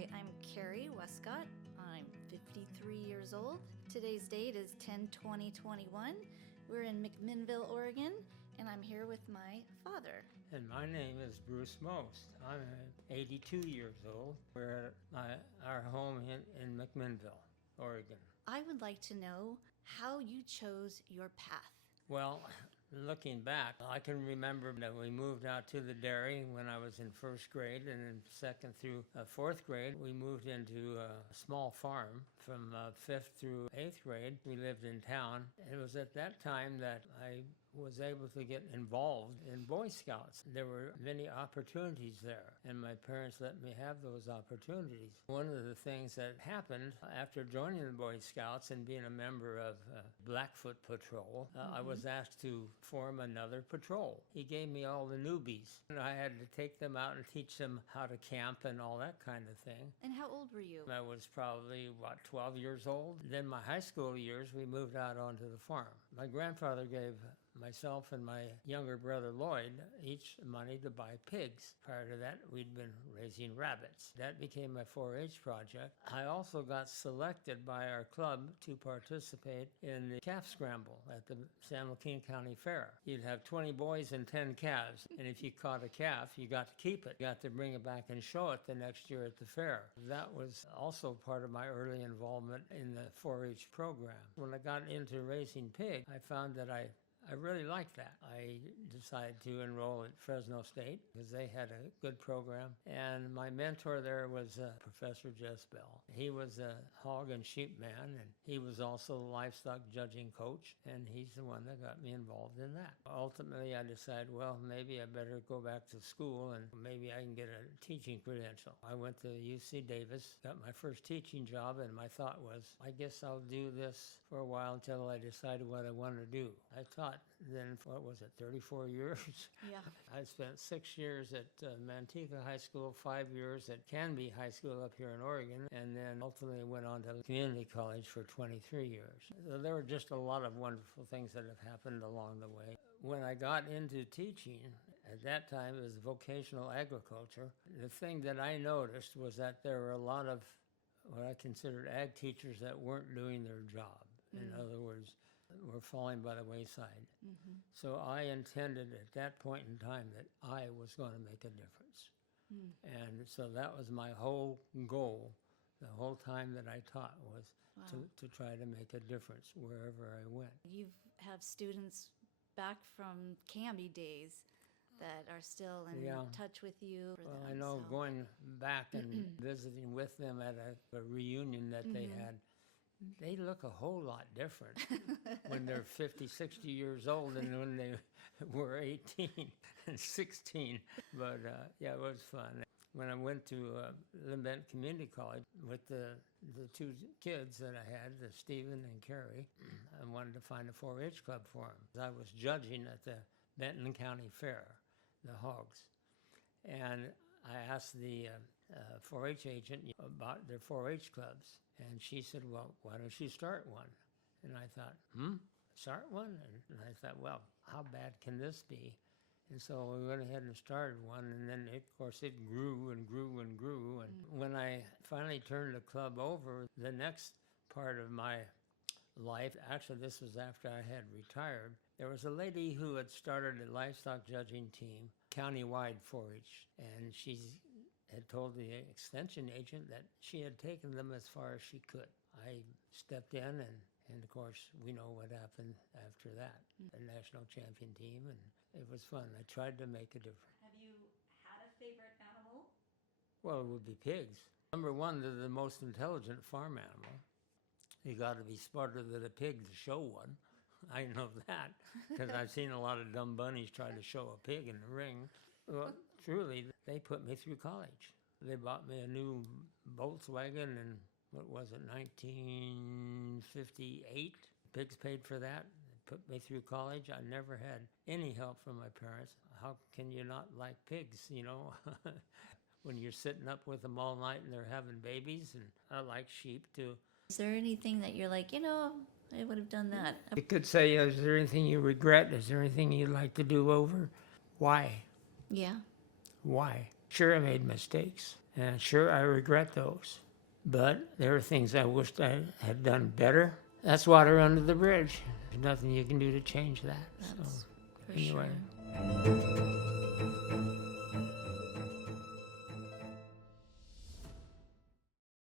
Hi, I'm Kerri, Westcott. I'm 53 years old. Today's date is 10/20/21. We're in McMinnville, Oregon, and I'm here with my father. And my name is Bruce Moos. I'm 82 years old. We're at our home in McMinnville, Oregon. I would like to know how you chose your path. Well, looking back, I can remember that we moved out to the dairy when I was in first grade, and in second through fourth grade, we moved into a small farm. From fifth through eighth grade, we lived in town. It was at that time that I was able to get involved in Boy Scouts. There were many opportunities there, and my parents let me have those opportunities. One of the things that happened after joining the Boy Scouts and being a member of Blackfoot Patrol, I was asked to form another patrol. He gave me all the newbies, and I had to take them out and teach them how to camp and all that kind of thing. And how old were you? I was probably, 12 years old. Then my high school years, we moved out onto the farm. My grandfather gave myself and my younger brother Lloyd each money to buy pigs. Prior to that, we'd been raising rabbits. That became my 4-H project. I also got selected by our club to participate in the calf scramble at the San Joaquin County Fair. You'd have 20 boys and 10 calves, and if you caught a calf, you got to keep it. You got to bring it back and show it the next year at the fair. That was also part of my early involvement in the 4-H program. When I got into raising pigs, I found that I really liked that. I decided to enroll at Fresno State because they had a good program. And my mentor there was Professor Jess Bell. He was a hog and sheep man, and he was also a livestock judging coach, and he's the one that got me involved in that. Ultimately, I decided, well, maybe I better go back to school and maybe I can get a teaching credential. I went to UC Davis, got my first teaching job, and my thought was, I guess I'll do this for a while until I decided what I wanted to do. I taught then, 34 years? Yeah. I spent 6 years at Manteca High School, 5 years at Canby High School up here in Oregon, and then ultimately went on to community college for 23 years. So there were just a lot of wonderful things that have happened along the way. When I got into teaching, at that time it was vocational agriculture. The thing that I noticed was that there were a lot of what I considered ag teachers that weren't doing their job. In other words, were falling by the wayside. So I intended at that point in time that I was going to make a difference. And so that was my whole goal the whole time that I taught was to try to make a difference wherever I went. You have students back from Canby days that are still in touch with you. Well, I know going back and visiting with them at a reunion that they had, they look a whole lot different when they're 50, 60 years old than when they were 18 and 16. But yeah, it was fun. When I went to Limbent Community College with the two kids that I had, Stephen and Kerri, I wanted to find a 4-H club for them. I was judging at the Benton County Fair, the hogs. And I asked the 4-H agent about their 4-H clubs. And she said, well, why don't you start one? And I thought, start one? And I thought, well, how bad can this be? And so we went ahead and started one, and then, of course, it grew and grew and grew. And when I finally turned the club over, the next part of my life, actually this was after I had retired, there was a lady who had started a livestock judging team, countywide 4-H, and she had told the extension agent that she had taken them as far as she could. I stepped in, and of course, we know what happened after that, the national champion team, and it was fun. I tried to make a difference. Have you had a favorite animal? Well, it would be pigs. Number one, they're the most intelligent farm animal. You got to be smarter than a pig to show one. I know that, because I've seen a lot of dumb bunnies try to show a pig in the ring. Well, truly, they put me through college. They bought me a new Volkswagen in, 1958. Pigs paid for that, put me through college. I never had any help from my parents. How can you not like pigs, when you're sitting up with them all night and they're having babies? And I like sheep, too. Is there anything that you're like, I would have done that? You could say, is there anything you regret? Is there anything you'd like to do over? Why? Yeah. Why? Sure, I made mistakes, And sure, I regret those. But there are things I wished I had done better. That's water under the bridge. There's nothing you can do to change that. That's So, for anyway. sure.